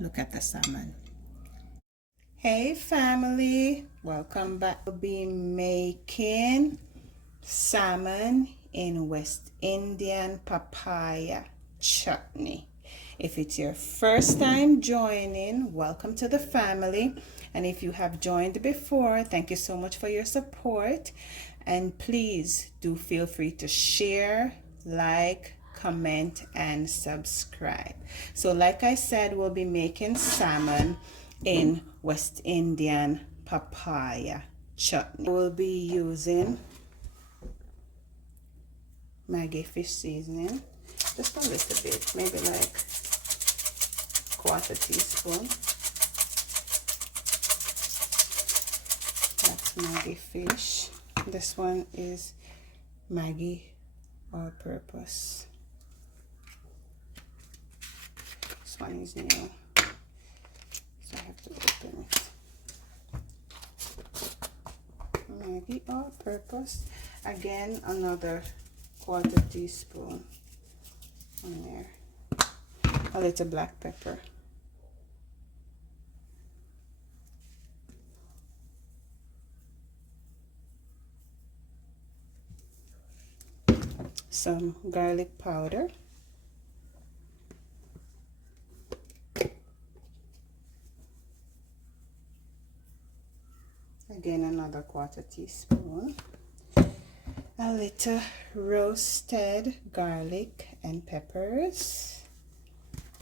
look at the salmon. Hey family, welcome back. We'll be making salmon in West Indian papaya chutney. If it's your first time joining, welcome to the family. And if you have joined before, thank you so much for your support. And please do feel free to share, like, comment, and subscribe. So like I said, we'll be making salmon in West Indian papaya chutney. We'll be using Maggi fish seasoning, just a little bit, maybe like 1/4 teaspoon. That's Maggi fish. This one is Maggi all-purpose. This one is new, so I have to open it. Maggi all-purpose. Again, another 1/4 teaspoon on there. A little black pepper. Some garlic powder. Again, another 1/4 teaspoon. A little roasted garlic and peppers.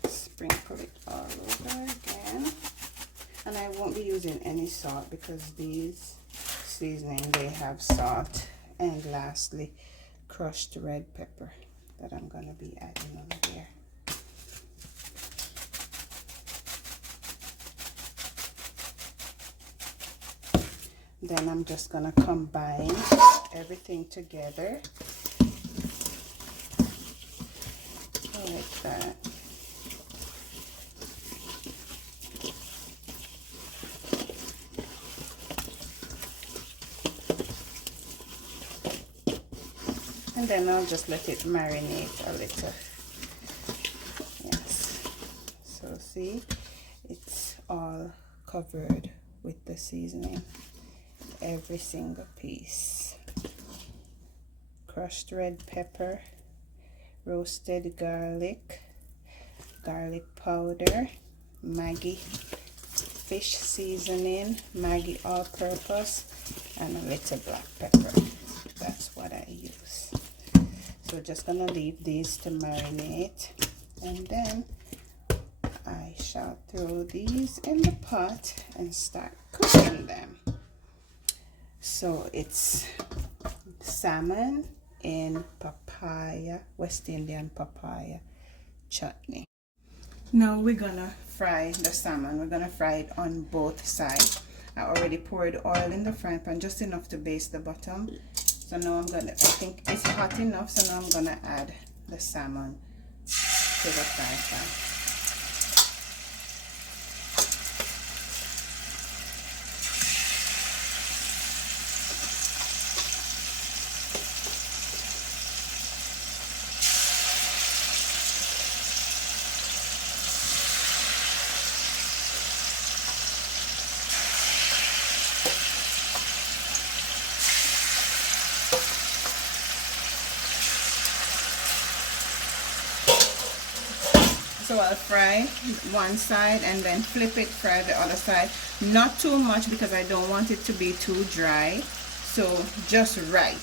Sprinkle it all over again. And I won't be using any salt because these seasoning, they have salt. And lastly, crushed red pepper that I'm going to be adding on there. Then I'm just going to combine everything together like that. And then I'll just let it marinate a little. Yes. So see, it's all covered with the seasoning. Every single piece. Crushed red pepper, roasted garlic, garlic powder, Maggi fish seasoning, Maggi all-purpose, and a little black pepper. That's what I use. So just gonna leave these to marinate, and then I shall throw these in the pot and start cooking them. So it's salmon in papaya, West Indian papaya chutney. Now we're gonna fry the salmon. We're gonna fry it on both sides. I already poured oil in the frying pan, just enough to baste the bottom. So now I think it's hot enough, so now I'm gonna add the salmon to the frying pan. So I'll fry one side and then flip it, fry the other side. Not too much because I don't want it to be too dry. So just right.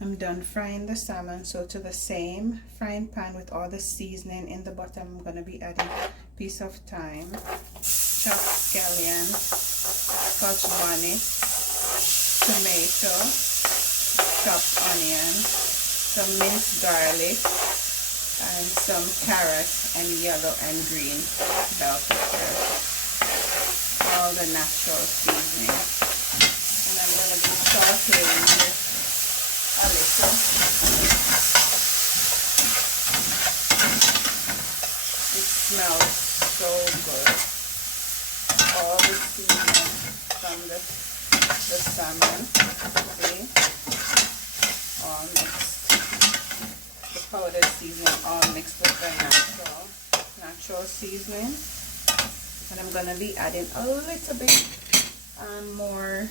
I'm done frying the salmon, so to the same frying pan with all the seasoning in the bottom, I'm going to be adding a piece of thyme, chopped scallion, scotch bonnet, tomato, chopped onion, some minced garlic, and some carrots and yellow and green bell peppers. All the natural seasoning. And I'm going to be sauteing this a little. It smells so good. All the seasoning from the salmon, see, all mixed. The powdered seasoning all mixed with the natural seasoning. And I'm gonna be adding a little bit more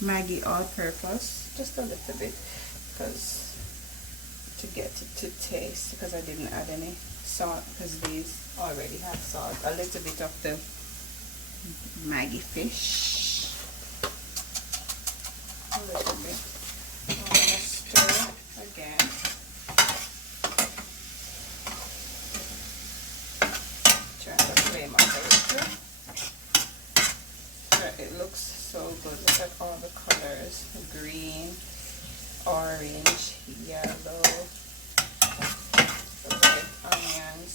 Maggi all-purpose, just a little bit, because to get it to taste, because I didn't add any salt because these already have salt. A little bit of the Maggi fish, a little bit. I'm gonna stir again. Turn the flame up a little. It looks so good. Look at all the colors: green, orange, yellow, the red onions.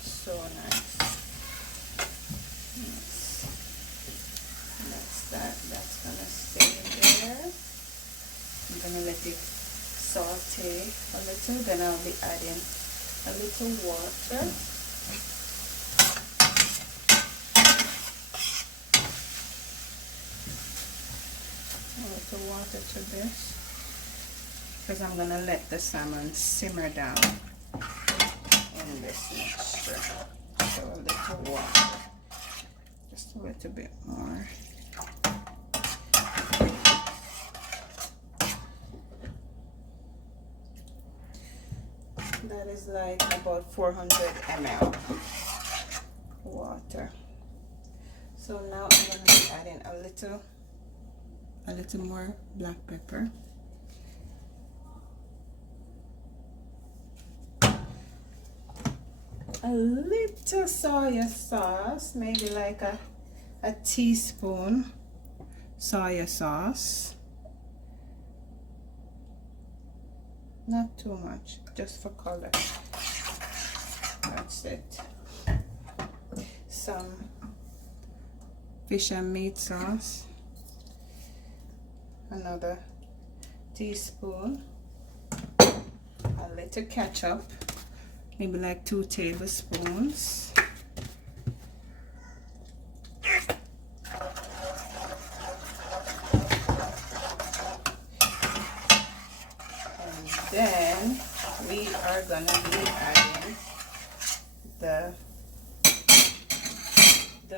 So nice. Yes. That's that. That's gonna stay there. I'm gonna let it saute a little. Then I'll be adding a little water. Water to this, because I'm gonna let the salmon simmer down in this mixture. So a little water, just a little bit more. That is like about 400 ml water. So now I'm gonna be adding a little more black pepper, a little soy sauce, maybe like a teaspoon soy sauce, not too much, just for color. That's it. Some fish and meat sauce, another teaspoon, a little ketchup, maybe like 2 tablespoons, and then we are gonna be adding the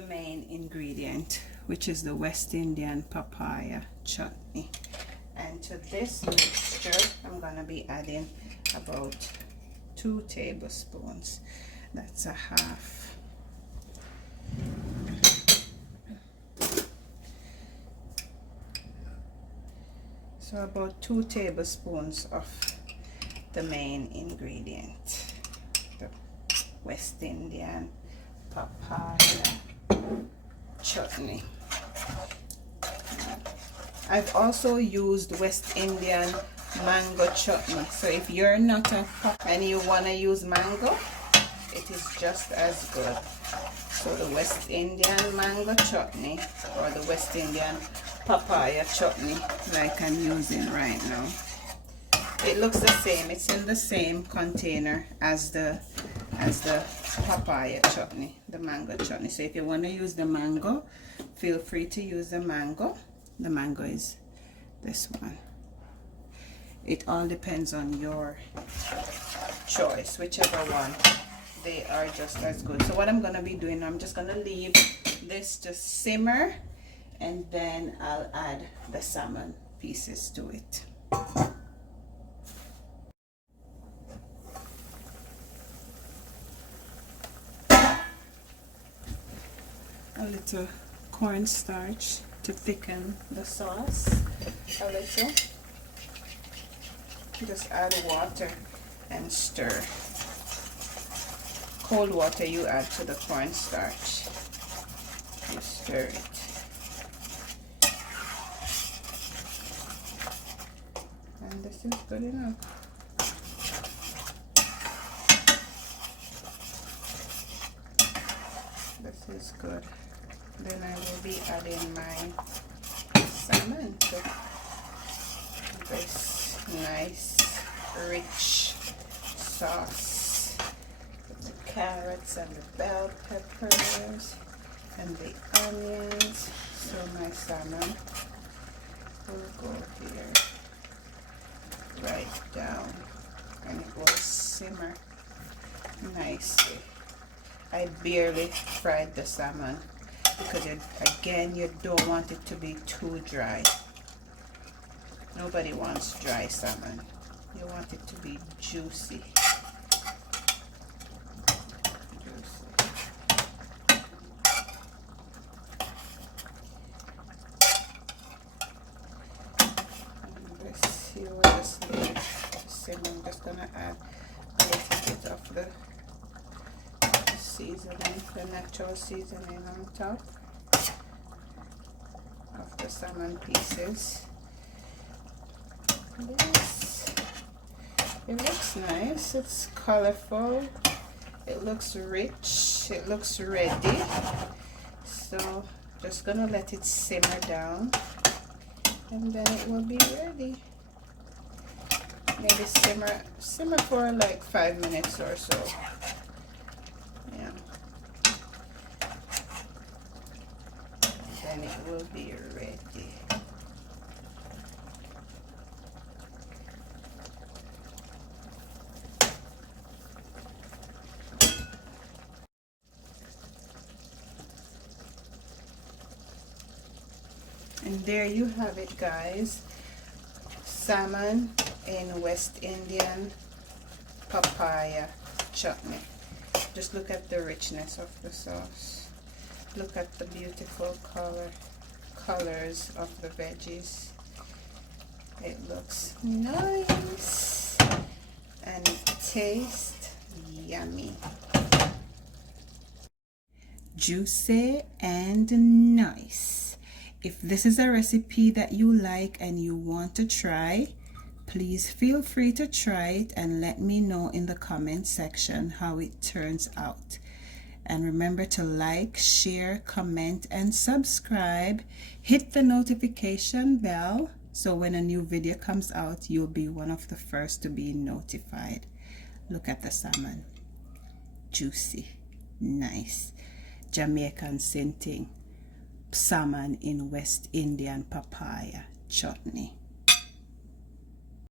main ingredient, which is the West Indian Papaya Chutney. And to this mixture, I'm gonna be adding about 2 tablespoons. That's a half. So about 2 tablespoons of the main ingredient, the West Indian Papaya Chutney. I've also used West Indian mango chutney. So if you're not a and you want to use mango, it is just as good. So the West Indian mango chutney, or the West Indian papaya chutney, like I'm using right now. It looks the same. It's in the same container as the papaya chutney, the mango chutney. So if you want to use the mango, feel free to use the mango. The mango is this one. It all depends on your choice, whichever one. They are just as good. So what I'm going to be doing, I'm just going to leave this to simmer, and then I'll add the salmon pieces to it. A little cornstarch to thicken the sauce a little. Just add water and stir. Cold water you add to the cornstarch. You stir it. And this is good enough. This is good. Then I will be adding my salmon to this nice rich sauce. Put the carrots and the bell peppers and the onions. So my salmon will go here right down and it will simmer nicely. I barely fried the salmon because again, you don't want it to be too dry. Nobody wants dry salmon. You want it to be juicy. You will just leave it to simmer. I'm just gonna add a little bit of the seasoning, the natural seasoning on top of the salmon pieces. Yes, it looks nice. It's colorful. It looks rich. It looks ready. So just gonna let it simmer down, and then it will be ready. Maybe simmer for like 5 minutes or so. Yeah. Then it will be ready. And there you have it, guys. Salmon in West Indian papaya chutney. Just look at the richness of the sauce. Look at the beautiful colors of the veggies. It looks nice and tastes yummy. Juicy and nice. If this is a recipe that you like and you want to try, please feel free to try it and let me know in the comment section how it turns out. And remember to like, share, comment, and subscribe. Hit the notification bell so when a new video comes out, you'll be one of the first to be notified. Look at the salmon. Juicy, nice. Jamaican scenting salmon in West Indian papaya chutney.